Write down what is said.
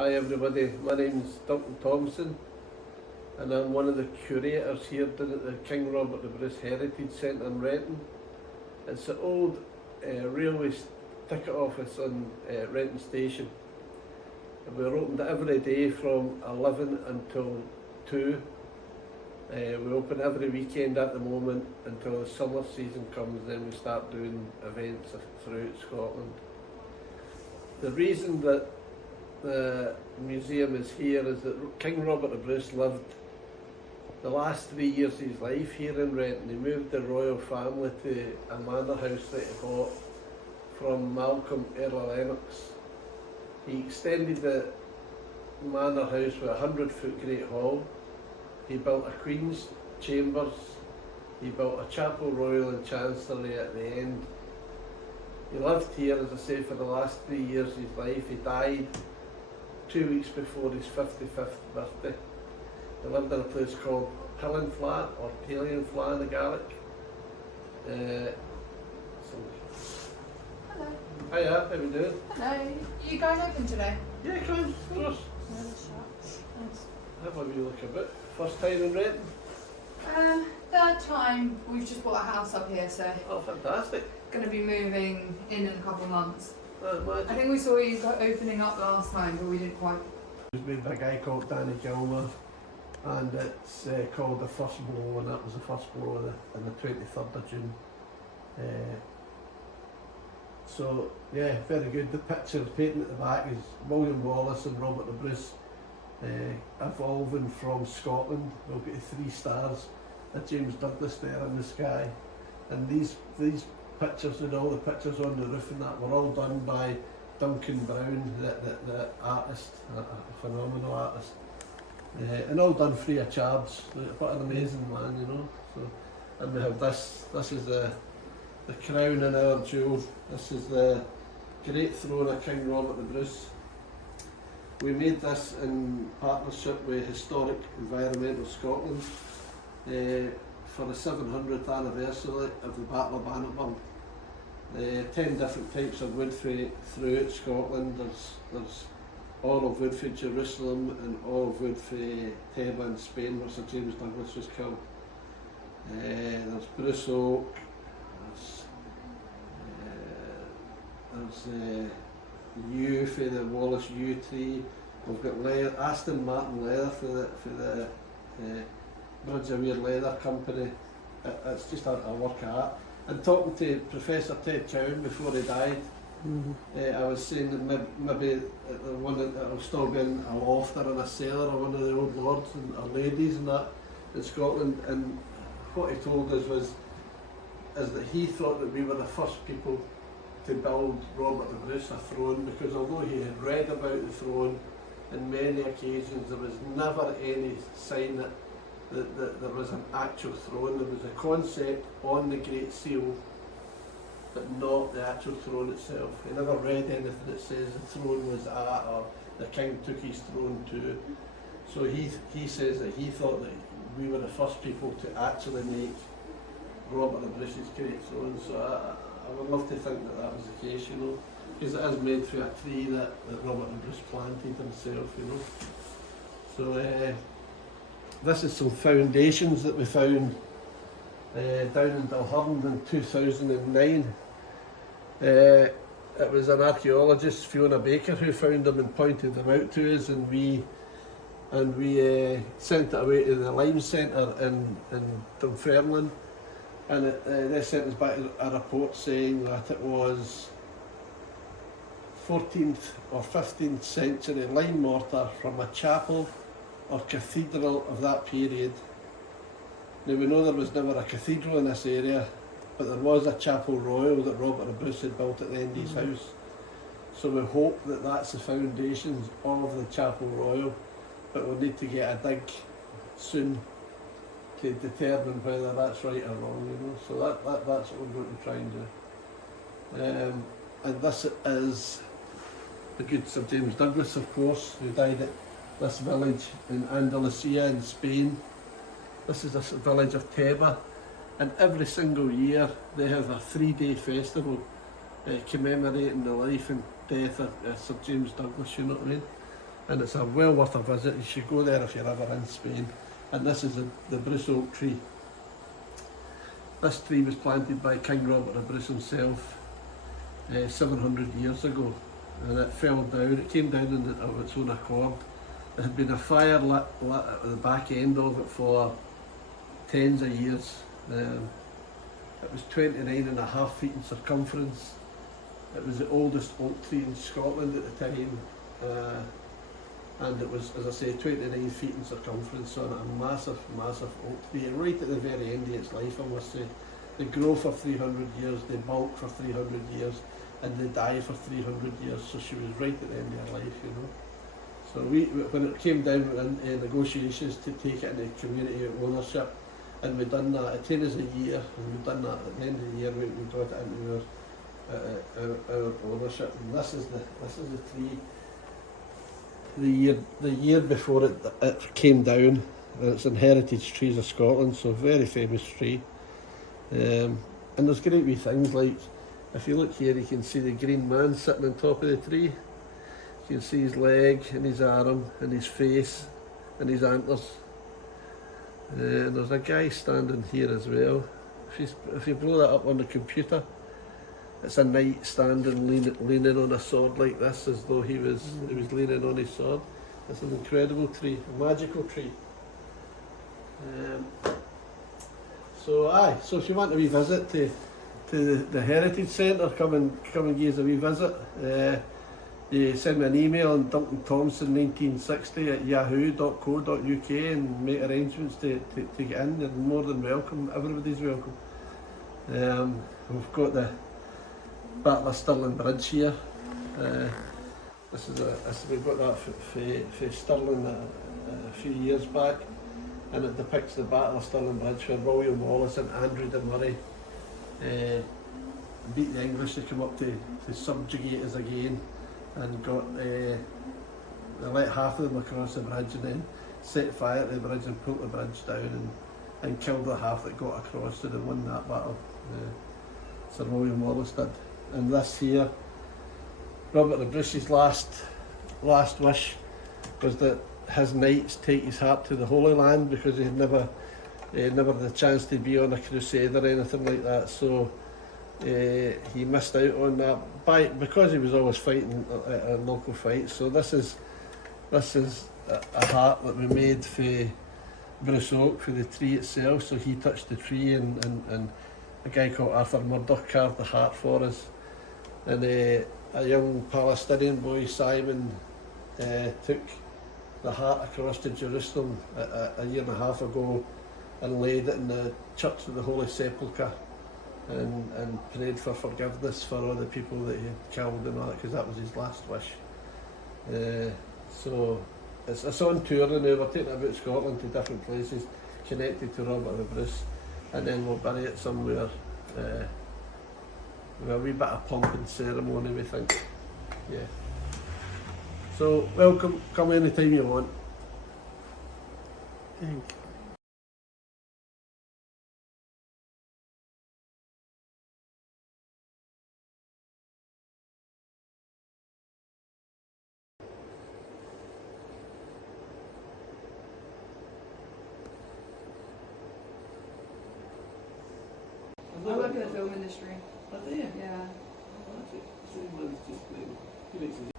Hi everybody, my name's Duncan Thompson and I'm one of the curators here down at the King Robert the Bruce Heritage Centre in Renton. It's the old railway ticket office on Renton Station. We're open every day from 11 until 2. We open every weekend at the moment until the summer season comes, then we start doing events throughout Scotland. The reason that the museum is here is that King Robert the Bruce lived the last 3 years of his life here in Renton. He moved the royal family to a manor house that he bought from Malcolm, Earl of Lennox. He extended the manor house with a 100-foot great hall. He built a Queen's Chambers. He built a chapel royal and chancellery at the end. He lived here, as I say, for the last 3 years of his life. He died 2 weeks before his 55th birthday. He lived in a place called Pillen Flat or Talion Flat in the Gaelic. Hello. Hiya, how we doing? Hello. You guys open today? Yeah, come on, of course. Have a wee look a bit. First time in Renton? Third time. We've just bought a house up here, so Oh, fantastic. going to be moving in a couple of months. Magic. I think we saw you opening up last time, but we didn't quite. It was made by a guy called Danny Gilmer, and it's called The First Blow, and that was the first blow on the 23rd of June. So, yeah, very good. The picture, the painting at the back is William Wallace and Robert the Bruce evolving from Scotland. We've got 3 stars, a James Douglas there in the sky, and these pictures and all the pictures on the roof and that were all done by Duncan Brown, the artist, a phenomenal artist, and all done free of charge. What an amazing man, you know. So, and we have this is the crown and our jewel. This is the great throne of King Robert the Bruce. We made this in partnership with Historic Environmental Scotland for the 700th anniversary of the Battle of Bannockburn. 10 different types of wood throughout Scotland. There's all of wood for Jerusalem and all of wood for Teba in Spain, where Sir James Douglas was killed. There's Bruce oak, there's yew for the Wallace yew tree. We've got leather, Aston Martin leather for the Bridge of Weir Leather Company. It's just a work of art. And talking to Professor Ted Chown before he died, I was saying that maybe one that will still be in a loft or in a cellar of one of the old lords or ladies and that in Scotland. And what he told us is that he thought that we were the first people to build Robert the Bruce a throne, because although he had read about the throne on many occasions, there was never any sign that there was an actual throne. There was a concept on the Great Seal, but not the actual throne itself. He never read anything that says the throne was at, or the king took his throne to. So he says that he thought that we were the first people to actually make Robert the Bruce's great throne. So I would love to think that was the case, you know, because it is made through a tree that Robert the Bruce planted himself, you know. So this is some foundations that we found down in Dumbarton in 2009. It was an archaeologist, Fiona Baker, who found them and pointed them out to us, and we sent it away to the Lime Centre in Dunfermline, and they sent us back a report saying that it was 14th or 15th century lime mortar from a chapel or cathedral of that period. Now we know there was never a cathedral in this area, but there was a chapel royal that Robert the Bruce had built at the end of his house. So we hope that that's the foundations of the chapel royal, but we'll need to get a dig soon to determine whether that's right or wrong, you know. So that's what we're going to try and do. And this is the good Sir James Douglas, of course, who died at this village in Andalusia in Spain. This is a village of Teba, and every single year they have a 3-day festival commemorating the life and death of Sir James Douglas, you know what I mean? and it's a well worth a visit. You should go there if you're ever in Spain. And this is the Bruce oak tree. This tree was planted by King Robert of Bruce himself 700 years ago, and it fell down. It came down of its own accord. There had been a fire lit at the back end of it for tens of years. It was 29.5 feet in circumference. It was the oldest oak tree in Scotland at the time, and it was, as I say, 29 feet in circumference, so a massive, massive oak tree. And right at the very end of its life, I must say, they grow for 300 years, they bulk for 300 years, and they die for 300 years. So she was right at the end of her life, you know. So when it came down in negotiations to take it into community ownership, and we'd done that, it took us a year, and we'd done that at the end of the year, we got it into our ownership. And this is the tree. The year before it came down, and it's in Heritage Trees of Scotland, so very famous tree. And there's great wee things like, if you look here, you can see the green man sitting on top of the tree. You can see his leg and his arm and his face and his antlers. And there's a guy standing here as well. If you blow that up on the computer, it's a knight standing leaning on a sword like this, as though he was leaning on his sword. It's an incredible tree, a magical tree. So if you want a wee visit to the Heritage Centre, come and give us a wee visit. You send me an email on duncanthomson1960 at yahoo.co.uk and make arrangements to get in. You're more than welcome. Everybody's welcome. We've got the Battle of Stirling Bridge here. We got that for Stirling a few years back, and it depicts the Battle of Stirling Bridge where William Wallace and Andrew de Murray beat the English to come up to subjugate us again, and they let half of them across the bridge and then set fire to the bridge and pulled the bridge down and killed the half that got across, so they won that battle. Sir William Wallace did. And this here, Robert of Bruce's last wish was that his knights take his heart to the Holy Land, because he had never had the chance to be on a crusade or anything like that. So he missed out on that because he was always fighting at local fights. So this is a heart that we made for Bruce Oak, for the tree itself. So he touched the tree, and a guy called Arthur Murdoch carved the heart for us. And a young Palestinian boy, Simon, took the heart across to Jerusalem a year and a half ago and laid it in the Church of the Holy Sepulchre, and prayed for forgiveness for all the people that he had killed and all that, because that was his last wish. So it's on tour now. We're taking it about Scotland to different places connected to Robert the Bruce, and then we'll bury it somewhere with a wee bit of pomp and ceremony, we think. Yeah. So welcome, come anytime you want. Thank you. I work in the film industry. Oh, do you? Yeah. Oh, that's it. He likes his